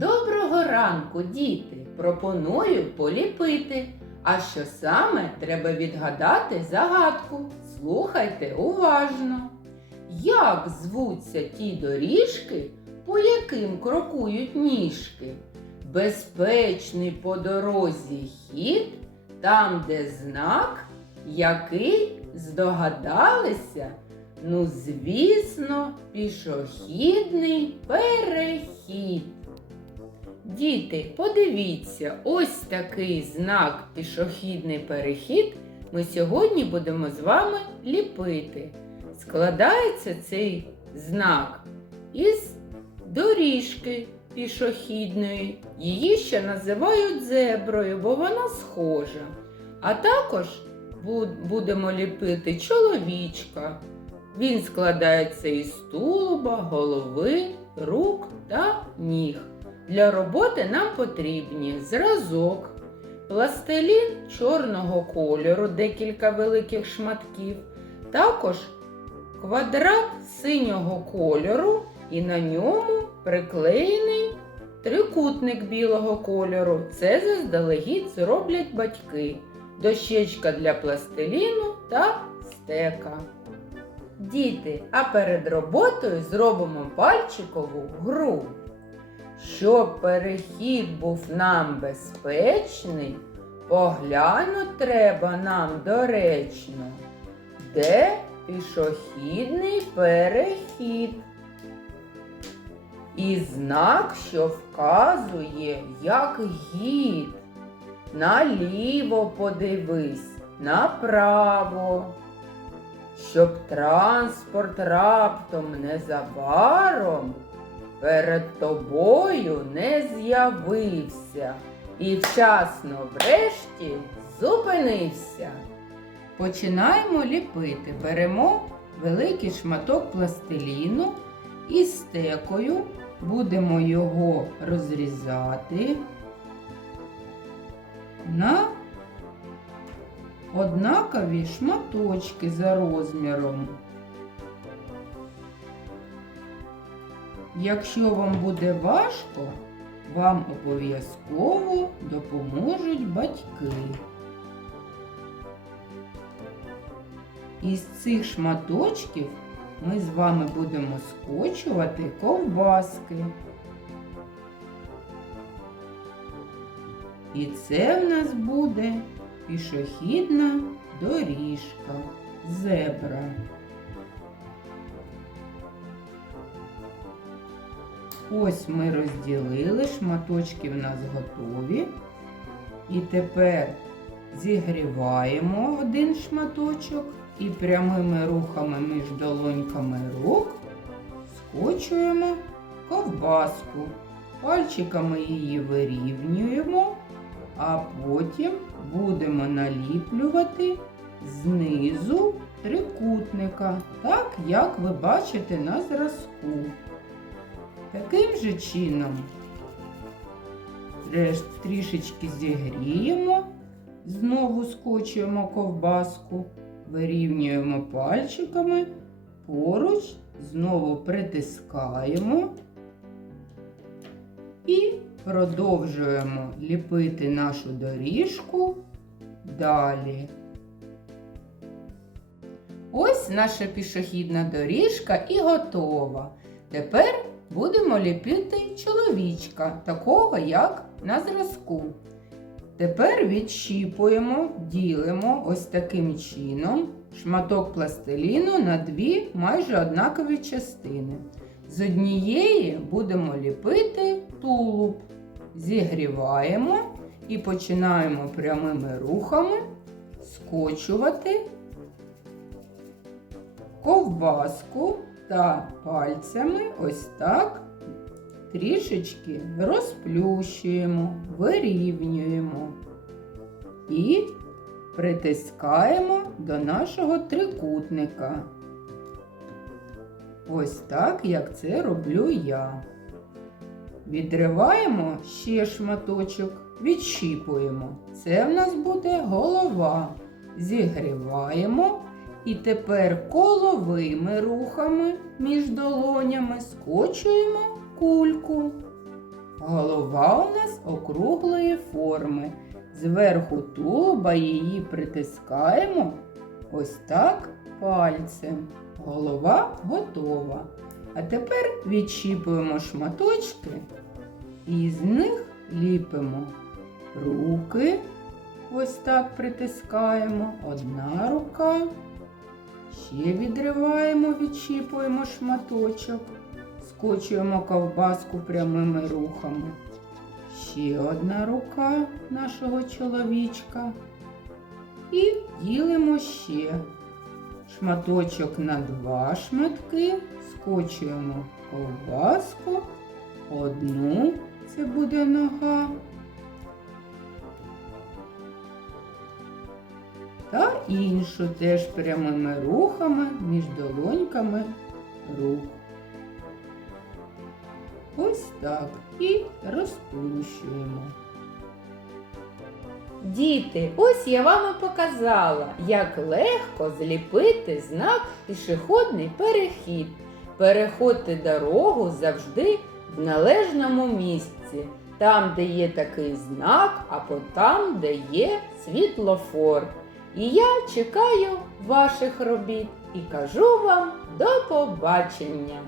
Доброго ранку, діти! Пропоную поліпити. А що саме треба відгадати загадку? Слухайте уважно. Як звуться ті доріжки, по яким крокують ніжки? Безпечний по дорозі хід, там, де знак, який здогадалися? Ну, звісно, пішохідний перехід. Діти, подивіться, ось такий знак пішохідний перехід ми сьогодні будемо з вами ліпити. Складається цей знак із доріжки пішохідної. Її ще називають зеброю, бо вона схожа. А також будемо ліпити чоловічка. Він складається із тулуба, голови, рук та ніг. Для роботи нам потрібні зразок, пластилін чорного кольору, декілька великих шматків, також квадрат синього кольору і на ньому приклеєний трикутник білого кольору. Це заздалегідь зроблять батьки, дощечка для пластиліну та стека. Діти, а перед роботою зробимо пальчикову гру. Щоб перехід був нам безпечний, поглянуть треба нам доречно, де пішохідний перехід. І знак, що вказує, як гід. Наліво подивись, направо, щоб транспорт раптом незабаром перед тобою не з'явився і вчасно врешті зупинився. Починаємо ліпити. Беремо великий шматок пластиліну і стекою будемо його розрізати на однакові шматочки за розміром. Якщо вам буде важко, вам обов'язково допоможуть батьки. Із цих шматочків ми з вами будемо скочувати ковбаски. І це в нас буде пішохідна доріжка, зебра. Ось ми розділили, шматочки в нас готові. І тепер зігріваємо один шматочок і прямими рухами між долоньками рук скочуємо ковбаску. Пальчиками її вирівнюємо, а потім будемо наліплювати знизу трикутника, так як ви бачите на зразку. Таким же чином трішечки зігріємо, знову скочуємо ковбаску, вирівнюємо пальчиками, поруч, знову притискаємо і продовжуємо ліпити нашу доріжку далі. Ось наша пішохідна доріжка і готова. Тепер будемо ліпити чоловічка, такого як на зразку. Тепер відщіпуємо, ділимо ось таким чином шматок пластиліну на дві майже однакові частини. З однієї будемо ліпити тулуб, зігріваємо і починаємо прямими рухами скочувати ковбаску та пальцями ось так трішечки розплющуємо, вирівнюємо і притискаємо до нашого трикутника. Ось так, як це роблю я. Відриваємо ще шматочок, відщіпуємо. Це в нас буде голова. Зігріваємо і тепер коловими рухами між долонями скочуємо кульку. Голова у нас округлої форми. Зверху тулуба її притискаємо ось так пальцем. Голова готова. А тепер відчіпуємо шматочки і з них ліпимо руки. Ось так притискаємо. Одна рука. Ще відриваємо, відчіпуємо шматочок. Скочуємо ковбаску прямими рухами. Ще одна рука нашого чоловічка. І ділимо ще шматочок на два шматки, скочуємо ковбаску, одну це буде нога. Та іншу теж прямими рухами між долоньками рук. Ось так. І розплющуємо. Діти, ось я вам і показала, як легко зліпити знак пішохідний перехід. Переходьте дорогу завжди в належному місці, там, де є такий знак, або там, де є світлофор. І я чекаю ваших робіт і кажу вам до побачення!